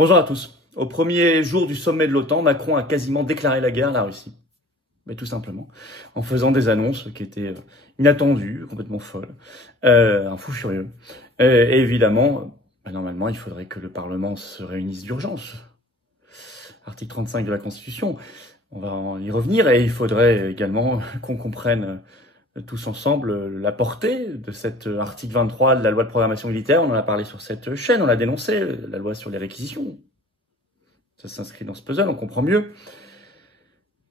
Bonjour à tous. Au premier jour du sommet de l'OTAN, Macron a quasiment déclaré la guerre à la Russie. Mais tout simplement, en faisant des annonces qui étaient inattendues, complètement folles, un fou furieux. Et évidemment, normalement, il faudrait que le Parlement se réunisse d'urgence. Article 35 de la Constitution, on va y revenir, et il faudrait également qu'on comprenne tous ensemble la portée de cet article 23 de la loi de programmation militaire. On en a parlé sur cette chaîne, on l'a dénoncé, la loi sur les réquisitions. Ça s'inscrit dans ce puzzle, on comprend mieux.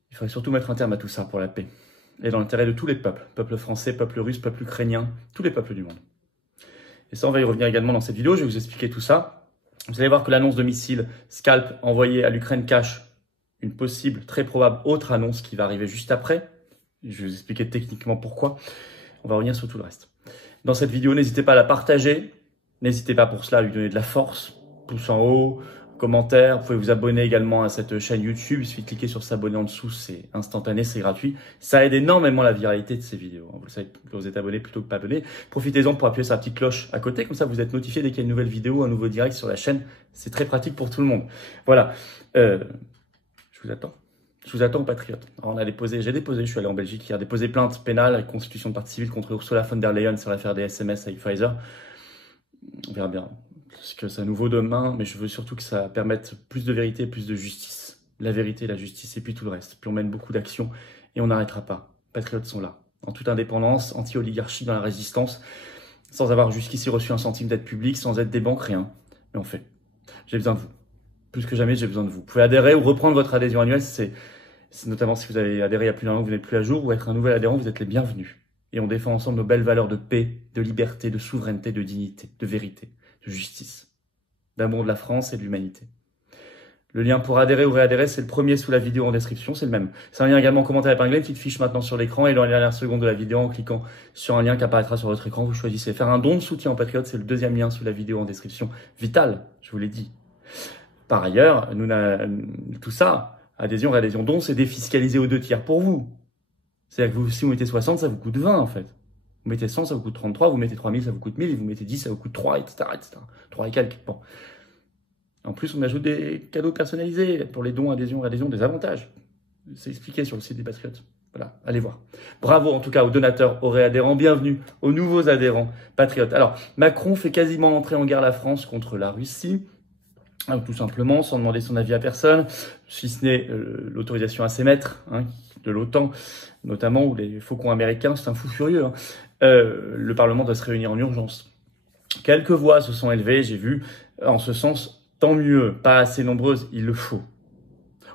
Il faudrait surtout mettre un terme à tout ça pour la paix. Et dans l'intérêt de tous les peuples. Peuple français, peuple russe, peuple ukrainien, tous les peuples du monde. Et ça, on va y revenir également dans cette vidéo, je vais vous expliquer tout ça. Vous allez voir que l'annonce de missiles Scalp envoyés à l'Ukraine cache une possible, très probable autre annonce qui va arriver juste après. Je vais vous expliquer techniquement pourquoi. On va revenir sur tout le reste. Dans cette vidéo, n'hésitez pas à la partager. N'hésitez pas pour cela à lui donner de la force. Pouce en haut, commentaire. Vous pouvez vous abonner également à cette chaîne YouTube. Il suffit de cliquer sur s'abonner en dessous. C'est instantané, c'est gratuit. Ça aide énormément la viralité de ces vidéos. Vous le savez, que vous êtes abonné plutôt que pas abonné. Profitez-en pour appuyer sur la petite cloche à côté. Comme ça, vous êtes notifié dès qu'il y a une nouvelle vidéo, un nouveau direct sur la chaîne. C'est très pratique pour tout le monde. Voilà. Je vous attends. Je vous attends, patriotes. J'ai déposé, je suis allé en Belgique hier, déposé plainte pénale avec constitution de partie civile contre Ursula von der Leyen sur l'affaire des SMS avec Pfizer. On verra bien ce que ça nous vaut demain, mais je veux surtout que ça permette plus de vérité, plus de justice. La vérité, la justice et puis tout le reste. Puis on mène beaucoup d'actions et on n'arrêtera pas. Patriotes sont là, en toute indépendance, anti-oligarchie dans la résistance, sans avoir jusqu'ici reçu un centime d'aide publique, sans être des banques, rien. Mais on fait. J'ai besoin de vous. Plus que jamais, j'ai besoin de vous. Vous pouvez adhérer ou reprendre votre adhésion annuelle. C'est notamment si vous avez adhéré il y a plus d'un an, vous n'êtes plus à jour, ou être un nouvel adhérent, vous êtes les bienvenus. Et on défend ensemble nos belles valeurs de paix, de liberté, de souveraineté, de dignité, de vérité, de justice, d'amour de la France et de l'humanité. Le lien pour adhérer ou réadhérer, c'est le premier sous la vidéo en description, c'est le même. C'est un lien également commentaire épinglé, une petite fiche maintenant sur l'écran, et dans les dernières secondes de la vidéo, en cliquant sur un lien qui apparaîtra sur votre écran, vous choisissez faire un don de soutien en patriote, c'est le deuxième lien sous la vidéo en description. Vital, je vous l'ai dit. Par ailleurs, tout ça, adhésion, réadhésion, don, c'est défiscalisé aux 2 tiers pour vous. C'est-à-dire que si vous mettez 60, ça vous coûte 20 en fait. Vous mettez 100, ça vous coûte 33, vous mettez 3000, ça vous coûte 1000, et vous mettez 10, ça vous coûte 3, etc., etc. 3 et quelques. Bon. En plus, on ajoute des cadeaux personnalisés pour les dons, adhésion, réadhésion, des avantages. C'est expliqué sur le site des Patriotes. Voilà, allez voir. Bravo en tout cas aux donateurs, aux réadhérents, bienvenue aux nouveaux adhérents Patriotes. Alors, Macron fait quasiment entrer en guerre la France contre la Russie. Tout simplement, sans demander son avis à personne, si ce n'est l'autorisation à s'émettre de l'OTAN, notamment, où les faucons américains, c'est un fou furieux. Le Parlement doit se réunir en urgence. Quelques voix se sont élevées, j'ai vu, en ce sens, tant mieux, pas assez nombreuses, il le faut.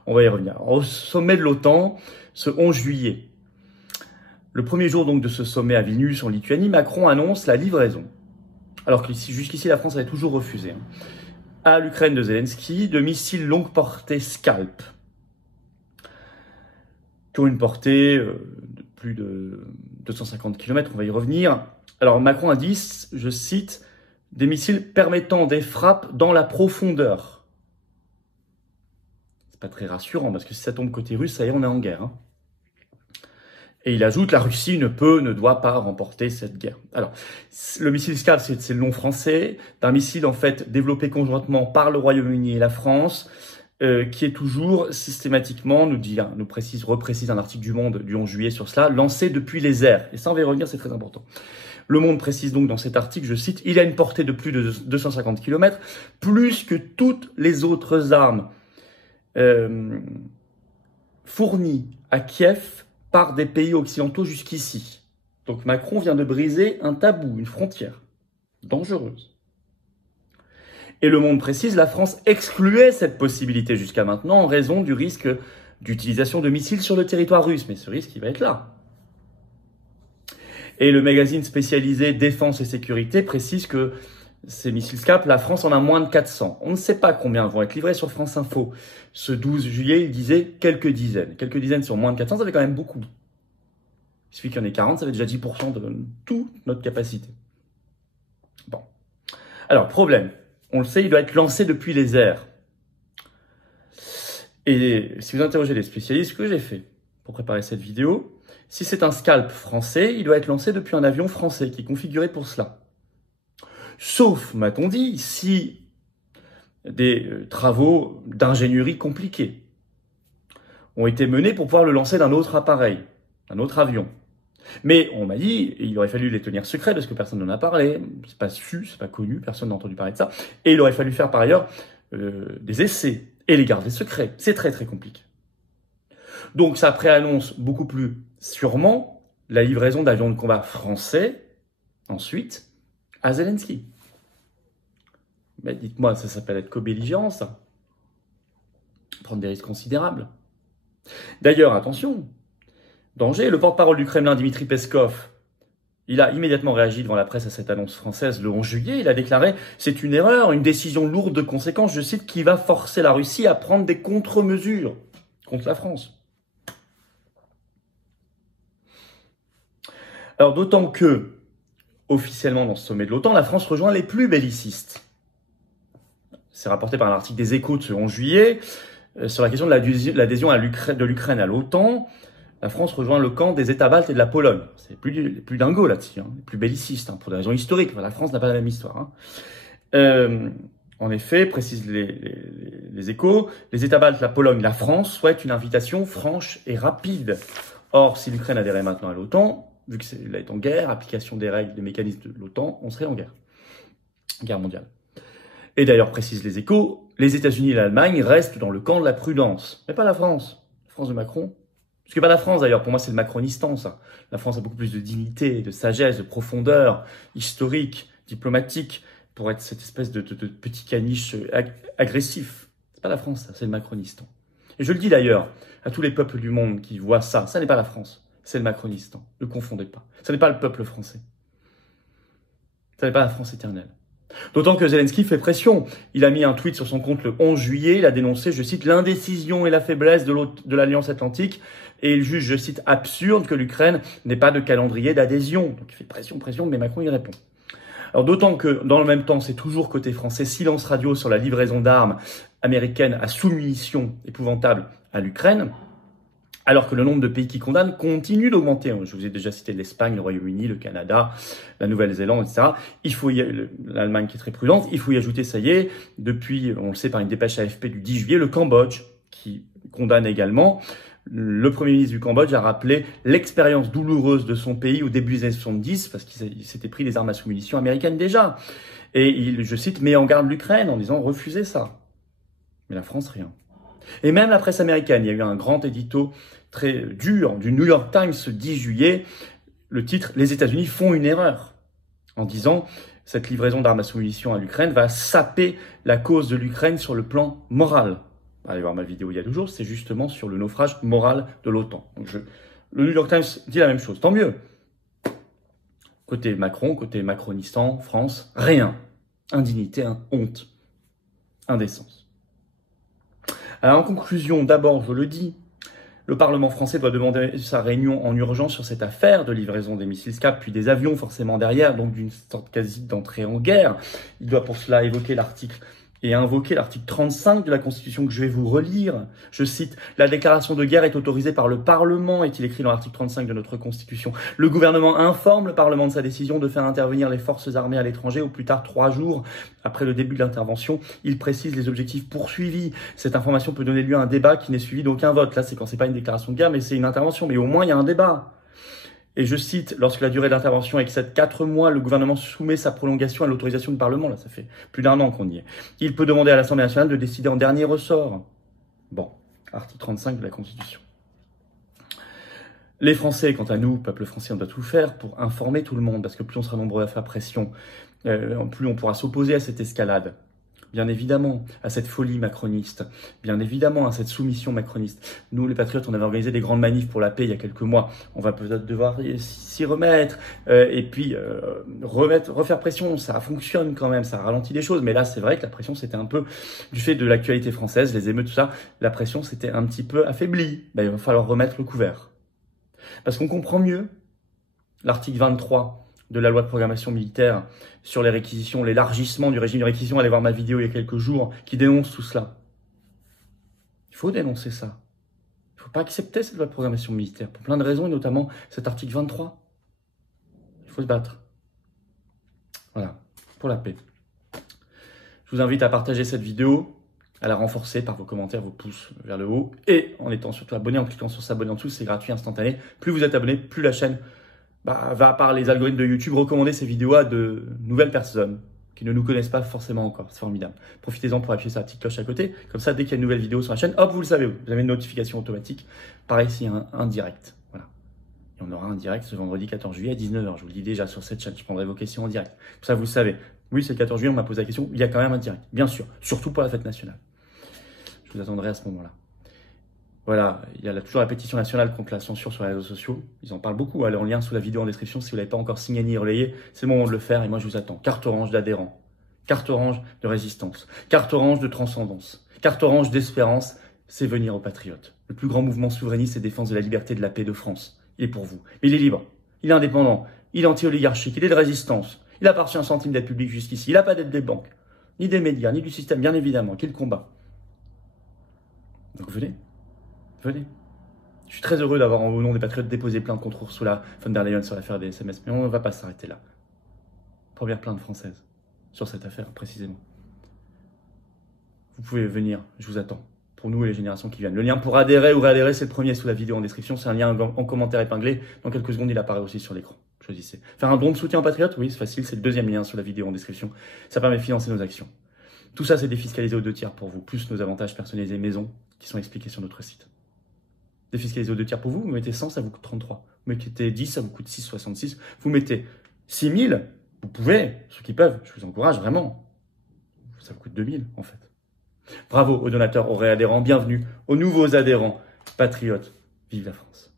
On va y revenir. Au sommet de l'OTAN, ce 11 juillet, le premier jour donc de ce sommet à Vilnius, en Lituanie, Macron annonce la livraison. Alors que jusqu'ici, la France avait toujours refusé. À l'Ukraine de Zelensky, de missiles longue portée Scalp, qui ont une portée de plus de 250 km, on va y revenir. Alors Macron a dit, je cite, des missiles permettant des frappes dans la profondeur. C'est pas très rassurant, parce que si ça tombe côté russe, ça y est, on est en guerre. Et il ajoute, la Russie ne doit pas remporter cette guerre. Alors, le missile Scalp, c'est le nom français d'un missile en fait développé conjointement par le Royaume-Uni et la France, qui est toujours systématiquement, reprécise un article du Monde du 11 juillet sur cela, lancé depuis les airs. Et ça, on va y revenir, c'est très important. Le Monde précise donc dans cet article, je cite, il a une portée de plus de 250 km, plus que toutes les autres armes fournies à Kiev par des pays occidentaux jusqu'ici. Donc Macron vient de briser un tabou, une frontière dangereuse. Et Le Monde précise, la France excluait cette possibilité jusqu'à maintenant en raison du risque d'utilisation de missiles sur le territoire russe. Mais ce risque, il va être là. Et le magazine spécialisé Défense et Sécurité précise que ces missiles Scalp, la France en a moins de 400. On ne sait pas combien vont être livrés sur France Info. Ce 12 juillet, il disait quelques dizaines. Quelques dizaines sur moins de 400, ça fait quand même beaucoup. Il suffit qu'il y en ait 40, ça fait déjà 10% de toute notre capacité. Bon. Alors, problème. On le sait, il doit être lancé depuis les airs. Et si vous interrogez les spécialistes, ce que j'ai fait pour préparer cette vidéo, si c'est un Scalp français, il doit être lancé depuis un avion français qui est configuré pour cela. Sauf, m'a-t-on dit, si des travaux d'ingénierie compliqués ont été menés pour pouvoir le lancer d'un autre appareil, d'un autre avion. Mais on m'a dit, il aurait fallu les tenir secrets parce que personne n'en a parlé, c'est pas su, c'est pas connu, personne n'a entendu parler de ça. Et il aurait fallu faire par ailleurs des essais et les garder secrets. C'est très très compliqué. Donc ça préannonce beaucoup plus sûrement la livraison d'avions de combat français, ensuite, à Zelensky. Mais dites-moi, ça s'appelle être co-belligérant, ça. Prendre des risques considérables. D'ailleurs, attention, danger, le porte-parole du Kremlin, Dmitri Peskov, il a immédiatement réagi devant la presse à cette annonce française le 11 juillet. Il a déclaré « C'est une erreur, une décision lourde de conséquences, je cite, qui va forcer la Russie à prendre des contre-mesures contre la France. » Alors d'autant que, officiellement dans ce sommet de l'OTAN, la France rejoint les plus bellicistes. C'est rapporté par un article des Échos de ce 11 juillet sur la question de l'adhésion de l'Ukraine à l'OTAN. La France rejoint le camp des États baltes et de la Pologne. C'est les plus dingos là-dessus, les plus bellicistes, pour des raisons historiques. Enfin, la France n'a pas la même histoire. En effet, précisent les Échos, les États baltes, la Pologne, la France souhaitent une invitation franche et rapide. Or, si l'Ukraine adhérait maintenant à l'OTAN, vu qu'elle est en guerre, application des règles, des mécanismes de l'OTAN, on serait en guerre. Guerre mondiale. Et d'ailleurs, précisent les Échos, les États-Unis et l'Allemagne restent dans le camp de la prudence. Mais pas la France. La France de Macron. Parce que pas la France d'ailleurs, pour moi c'est le macronistan ça. La France a beaucoup plus de dignité, de sagesse, de profondeur historique, diplomatique, pour être cette espèce de petit caniche agressif. C'est pas la France ça, c'est le macronistan. Et je le dis d'ailleurs à tous les peuples du monde qui voient ça, ça n'est pas la France, c'est le macronistan. Ne confondez pas. Ça n'est pas le peuple français. Ça n'est pas la France éternelle. D'autant que Zelensky fait pression. Il a mis un tweet sur son compte le 11 juillet. Il a dénoncé, je cite, l'indécision et la faiblesse de l'Alliance Atlantique. Et il juge, je cite, absurde que l'Ukraine n'ait pas de calendrier d'adhésion. Donc il fait pression, mais Macron y répond. Alors d'autant que, dans le même temps, c'est toujours côté français, silence radio sur la livraison d'armes américaines à sous-munitions épouvantables à l'Ukraine. Alors que le nombre de pays qui condamnent continue d'augmenter. Je vous ai déjà cité l'Espagne, le Royaume-Uni, le Canada, la Nouvelle-Zélande, etc. L'Allemagne qui est très prudente. Il faut y ajouter, ça y est, depuis, on le sait par une dépêche AFP du 10 juillet, le Cambodge qui condamne également. Le Premier ministre du Cambodge a rappelé l'expérience douloureuse de son pays au début des années 70 parce qu'il s'était pris des armes à sous-munitions américaines déjà. Et il, je cite, met en garde l'Ukraine en disant refusez ça. Mais la France, rien. Et même la presse américaine, il y a eu un grand édito très dur du New York Times ce 10 juillet, le titre « Les États-Unis font une erreur » en disant « Cette livraison d'armes à sous-munitions à l'Ukraine va saper la cause de l'Ukraine sur le plan moral ». Allez voir ma vidéo il y a 2 jours, c'est justement sur le naufrage moral de l'OTAN. Le New York Times dit la même chose, tant mieux. Côté Macron, côté macronistan, France, rien. Indignité, honte, indécence. Alors en conclusion, d'abord, je le dis, le Parlement français doit demander sa réunion en urgence sur cette affaire de livraison des missiles Scalp, puis des avions forcément derrière, donc d'une sorte quasi d'entrée en guerre. Il doit pour cela évoquer l'article et invoquer l'article 35 de la Constitution que je vais vous relire. Je cite, « La déclaration de guerre est autorisée par le Parlement », est-il écrit dans l'article 35 de notre Constitution. « Le gouvernement informe le Parlement de sa décision de faire intervenir les forces armées à l'étranger au plus tard 3 jours après le début de l'intervention. Il précise les objectifs poursuivis. Cette information peut donner lieu à un débat qui n'est suivi d'aucun vote. » Là, c'est quand c'est pas une déclaration de guerre, mais c'est une intervention. Mais au moins, il y a un débat. Et je cite, lorsque la durée de l'intervention excède 4 mois, le gouvernement soumet sa prolongation à l'autorisation du Parlement. Là, ça fait plus d'1 an qu'on y est. Il peut demander à l'Assemblée nationale de décider en dernier ressort. Bon, article 35 de la Constitution. Les Français, quant à nous, peuple français, on doit tout faire pour informer tout le monde, parce que plus on sera nombreux à faire pression, plus on pourra s'opposer à cette escalade. Bien évidemment, à cette folie macroniste, bien évidemment, à cette soumission macroniste. Nous, les patriotes, on avait organisé des grandes manifs pour la paix il y a quelques mois. On va peut-être devoir s'y remettre, et puis refaire pression. Ça fonctionne quand même, ça ralentit les choses. Mais là, c'est vrai que la pression, c'était un peu, du fait de l'actualité française, les émeutes, tout ça, la pression, c'était un petit peu affaiblie. Ben, il va falloir remettre le couvert. Parce qu'on comprend mieux l'article 23 de la loi de programmation militaire sur les réquisitions, l'élargissement du régime de réquisition. Allez voir ma vidéo il y a quelques jours qui dénonce tout cela. Il faut dénoncer ça. Il ne faut pas accepter cette loi de programmation militaire pour plein de raisons, et notamment cet article 23. Il faut se battre. Voilà, pour la paix. Je Je vous invite à partager cette vidéo, à la renforcer par vos commentaires, vos pouces vers le haut et en étant surtout abonné, en cliquant sur s'abonner en dessous, c'est gratuit, instantané. Plus vous êtes abonné, plus la chaîne va, par les algorithmes de YouTube, recommander ces vidéos à de nouvelles personnes qui ne nous connaissent pas forcément encore. C'est formidable. Profitez-en pour appuyer sur la petite cloche à côté. Comme ça, dès qu'il y a une nouvelle vidéo sur la chaîne, hop, vous le savez, vous avez une notification automatique. Pareil, s'il y a un direct. Voilà. Et on aura un direct ce vendredi 14 juillet à 19h. Je vous le dis déjà sur cette chaîne, je prendrai vos questions en direct. Comme ça, vous le savez. Oui, c'est le 14 juillet, on m'a posé la question. Il y a quand même un direct, bien sûr. Surtout pour la fête nationale. Je vous attendrai à ce moment-là. Voilà, il y a toujours la pétition nationale contre la censure sur les réseaux sociaux. Ils en parlent beaucoup. Allez en lien sous la vidéo en description. Si vous ne l'avez pas encore signé ni relayé, c'est le moment de le faire et moi je vous attends. Carte orange d'adhérents, carte orange de résistance, carte orange de transcendance, carte orange d'espérance, c'est venir aux patriotes. Le plus grand mouvement souverainiste et défense de la liberté et de la paix de France. Il est pour vous. Mais il est libre, il est indépendant, il est anti-oligarchique, il est de résistance. Il n'a pas reçu un centime d'aide publique jusqu'ici. Il n'a pas d'aide des banques, ni des médias, ni du système, bien évidemment, qui le combat. Donc venez. Venez. Je suis très heureux d'avoir, au nom des patriotes, déposé plainte contre Ursula von der Leyen sur l'affaire des SMS. Mais on ne va pas s'arrêter là. Première plainte française sur cette affaire, précisément. Vous pouvez venir, je vous attends. Pour nous et les générations qui viennent. Le lien pour adhérer ou réadhérer, c'est le premier sous la vidéo en description. C'est un lien en commentaire épinglé. Dans quelques secondes, il apparaît aussi sur l'écran. Choisissez. Faire un don de soutien aux patriotes, oui, c'est facile. C'est le deuxième lien sous la vidéo en description. Ça permet de financer nos actions. Tout ça, c'est défiscalisé aux 2 tiers pour vous, plus nos avantages personnalisés maison qui sont expliqués sur notre site. Défiscalisé aux 2 tiers pour vous, vous mettez 100, ça vous coûte 33. Vous mettez 10, ça vous coûte 6,66. Vous mettez 6000, vous pouvez, ceux qui peuvent, je vous encourage vraiment. Ça vous coûte 2000 en fait. Bravo aux donateurs, aux réadhérents, bienvenue aux nouveaux adhérents, patriotes, vive la France.